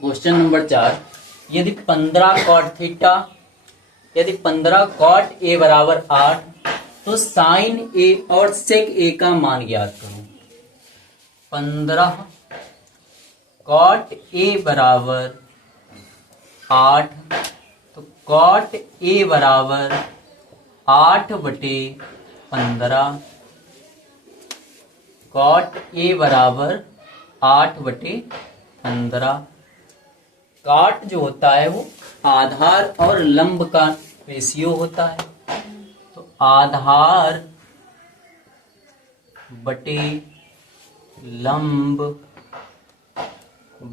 Question number 4, यदि 15 cot theta, यदि 15 cot A बराबर 8 तो साइन ए और सेक ए का मान ज्ञात करो। 15 कॉट ए बराबर 8 तो कॉट ए बराबर 8/15, कॉट ए बराबर 8/15। कॉट जो होता है वो आधार और लंब का रेशियो होता है, तो आधार बटे लंब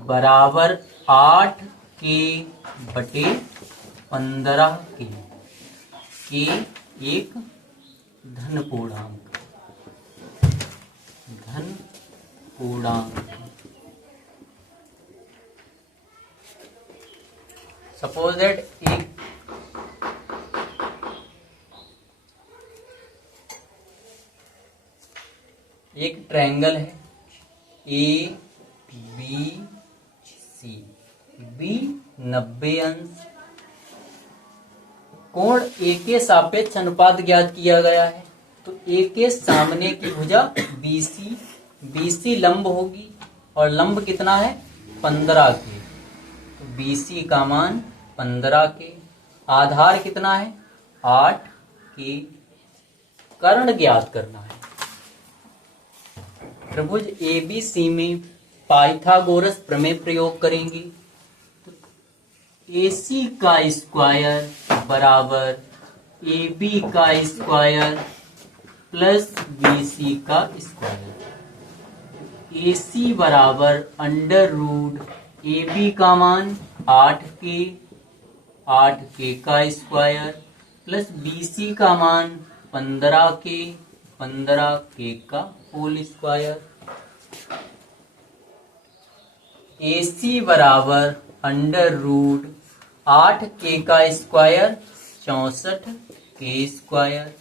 बराबर 8k/15 के एक धन पूर्णांक, धन पूर्णांक। सपोज दैट एक ट्रायंगल है ए बी सी, बी 90 अंश, कोण ए के सापेक्ष अनुपात ज्ञात किया गया है, तो ए के सामने की भुजा बीसी, बीसी लंब होगी और लंब कितना है 15 के, तो बीसी का मान 15 के, आधार कितना है 8 के, कर्ण ज्ञात करना है। त्रिभुज एबीसी में पाइथागोरस प्रमेय प्रयोग करेंगे, तो AC का स्क्वायर बराबर AB का स्क्वायर प्लस BC का स्क्वायर। AC बराबर अंडर रूट AB का मान 8k, 8k का स्क्वायर प्लस BC का मान 15k, 15k का होल स्क्वायर। AC बराबर अंडर रूट 8k का स्क्वायर 64k स्क्वायर,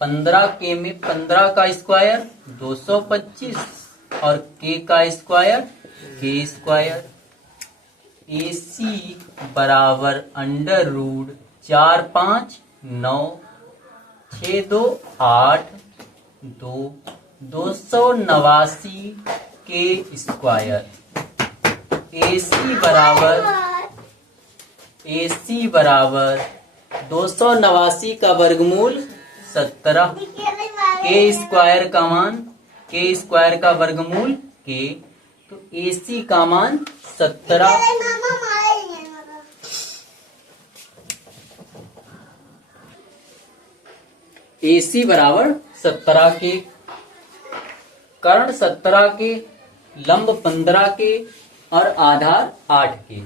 15k में 15 का स्क्वायर 225 और k का स्क्वायर k स्क्वायर। AC बराबर अंडर रूट 4 5 9 6 2 8 2 289 के स्क्वायर। AC बराबर 289 का वर्गमूल 17, के स्क्वायर का मान, के स्क्वायर का वर्गमूल के, तो AC का मान 17। AC बराबर 17 के, कर्ण 17 के, लंब 15 के और आधार 8 के।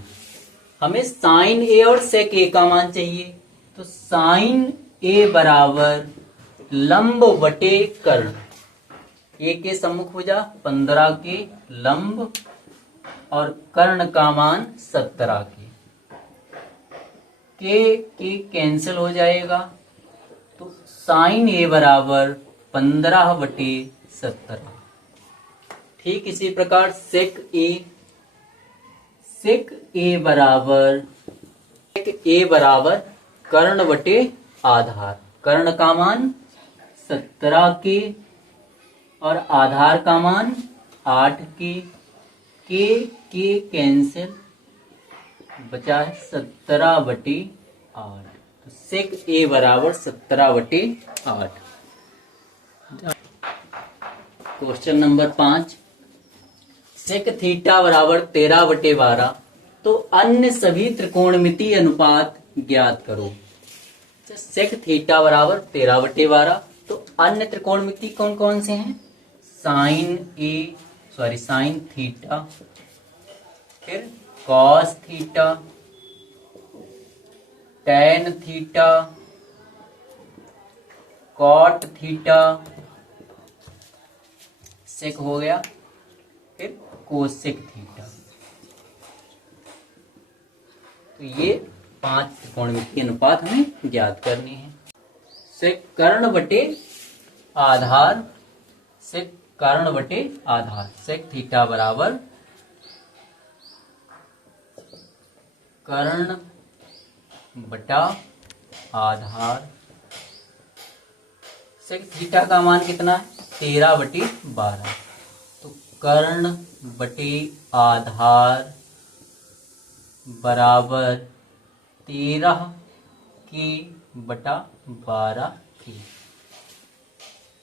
हमें साइन ए और सेक ए का मान चाहिए, तो साइन ए बराबर लंब बटे कर्ण, ए के सम्मुख भुजा 15 के लंब और कर्ण का मान 17 के कैंसिल हो जाएगा, तो साइन ए बराबर 15/17। ठीक इसी प्रकार सेक ए बराबर कर्ण बटे आधार, कर्ण का मान 17 के और आधार का मान 8 के कैंसिल, बचा है 17/8, तो सेक ए बराबर 17/8। क्वेश्चन नंबर 5, सेक थीटा बराबर 13/12 तो अन्य सभी त्रिकोणमितीय अनुपात ज्ञात करो। सेक थीटा बराबर 13/12 तो अन्य त्रिकोणमिति कौन कौन से हैं? साइन थीटा, फिर cos theta, tan theta, cot theta, sec हो गया, फिर कोसेक थीटा। तो ये 5 त्रिकोणमितीय अनुपात हमें ज्ञात करने हैं। सेक कर्ण बटे आधार, सेक कर्ण बटे आधार, सेक थीटा बराबर कर्ण बटा आधार। सेक थीटा का मान कितना है? 13/12। तो कर्ण बटे आधार बराबर 13 के/12 के।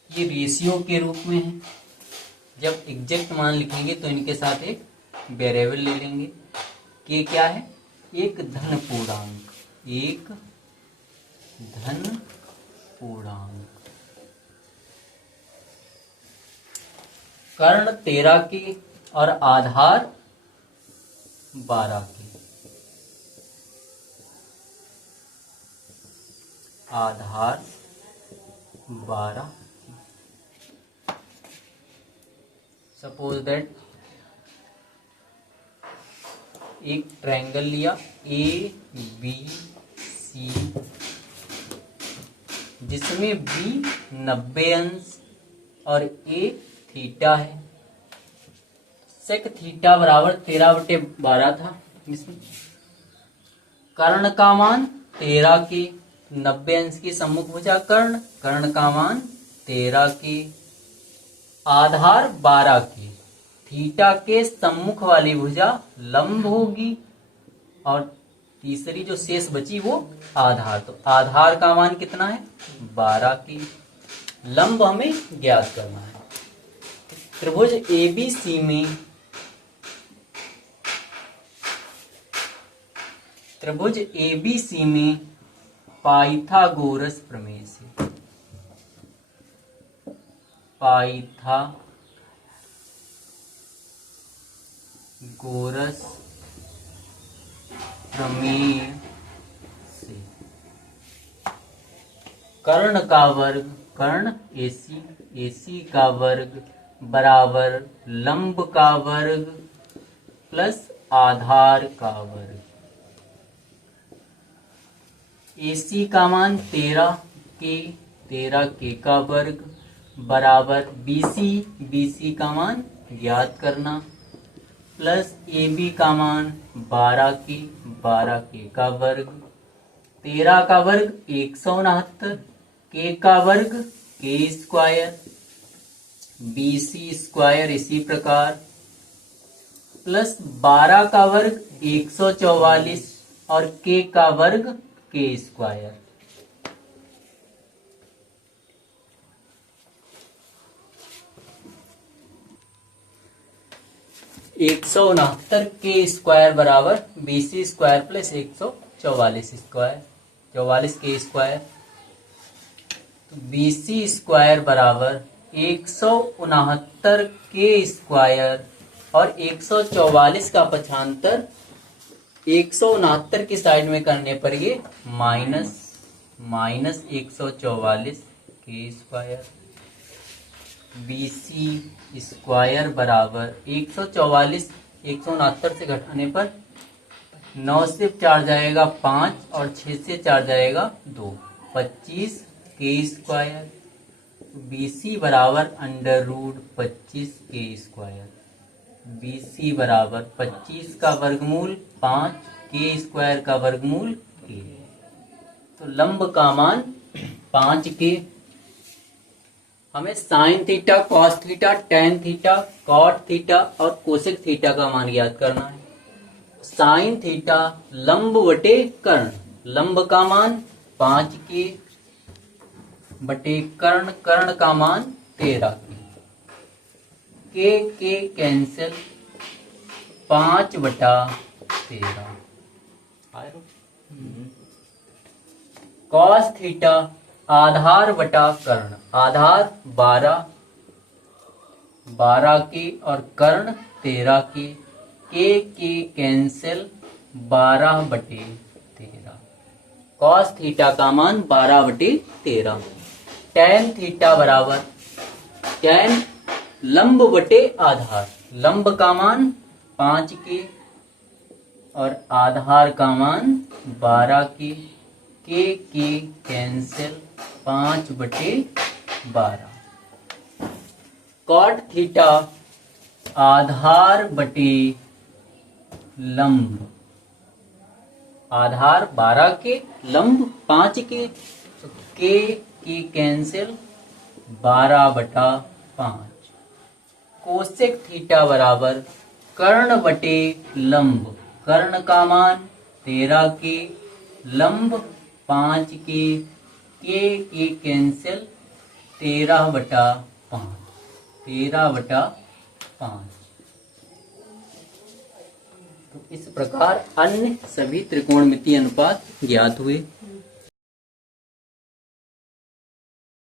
ये रेशियो के रूप में है। जब एग्जैक्ट मान लिखेंगे तो इनके साथ एक वेरिएबल ले लेंगे। के क्या है? एक धन पूर्णांक, एक धन पूर्णांक। कर्ण 13 के और आधार 12 के। आधार 12। सपोज दैट एक ट्रायंगल लिया ABC, जिसमें B 90 अंश और A थीटा है। सेक थीटा बराबर 13/12 था। इसमें कर्ण का मान 13 के, 90 अंश की सम्मुख भुजा कर्ण, कर्ण का मान 13 के, आधार 12 के, थीटा के सम्मुख वाली भुजा लंब होगी और तीसरी जो शेष बची वो आधार। तो आधार का मान कितना है? 12 की। लंब हमें ज्ञात करना है। त्रिभुज ABC में पाइथागोरस प्रमेय से पाइथागोरस प्रमेय से कर्ण का वर्ग, कर्ण AC का वर्ग बराबर लंब का वर्ग प्लस आधार का वर्ग। AC का मान 13 के का वर्ग बराबर BC का मान ज्ञात करना प्लस AB का मान 12 के का वर्ग, 13 का वर्ग 169, के का वर्ग के स्क्वायर, BC स्क्वायर इसी प्रकार प्लस 12 का वर्ग 144 और के का वर्ग के स्क्वायर। एक सौ उनहत्तर के स्क्वायर बराबर BC स्क्वायर प्लस 144 स्क्वायर, 44 के स्क्वायर। तो BC स्क्वायर बराबर 169 के स्क्वायर और 144 का पक्षांतर 169 की साइड में करने पर ये माइनस 144 के स्क्वायर। BC स्क्वायर बराबर 144, 169 से घटाने पर 9 से 4 जाएगा 5 और 6 से 4 जाएगा 2, 25 के स्क्वायर। BC बराबर √25 के स्क्वायर। BC बराबर 25 का वर्गमूल 5, के स्क्वायर का वर्गमूल के। तो लंब का मान 5 के। हमें sine theta, cos theta, tan theta, cot theta और कोसेक थीटा का मान ज्ञात करना है। साइन थीटा लंब बटे कर्ण, लंब का मान 5 के बटे कर्ण, कर्ण का मान 13 के कैंसिल 5/13। कॉस थीटा आधार बटा कर्ण, आधार 12 के और कर्ण 13 के कैंसिल 12/13। कॉस थीटा का मान 12/13। टेन थीटा बराबर टेन लंब बटे आधार, लंब का मान 5 के और आधार का मान 12 के कैंसिल 5/12। कॉट थीटा आधार बटे लंब आधार 12 के, लंब 5 के, तो के कैंसिल 12/5। कोसेक थीटा बराबर कर्ण बटे लंब, कर्ण का मान 13 के, लंब 5 के कैंसिल 13/5, 13/5। तो इस प्रकार अन्य सभी त्रिकोणमितीय अनुपात ज्ञात हुए।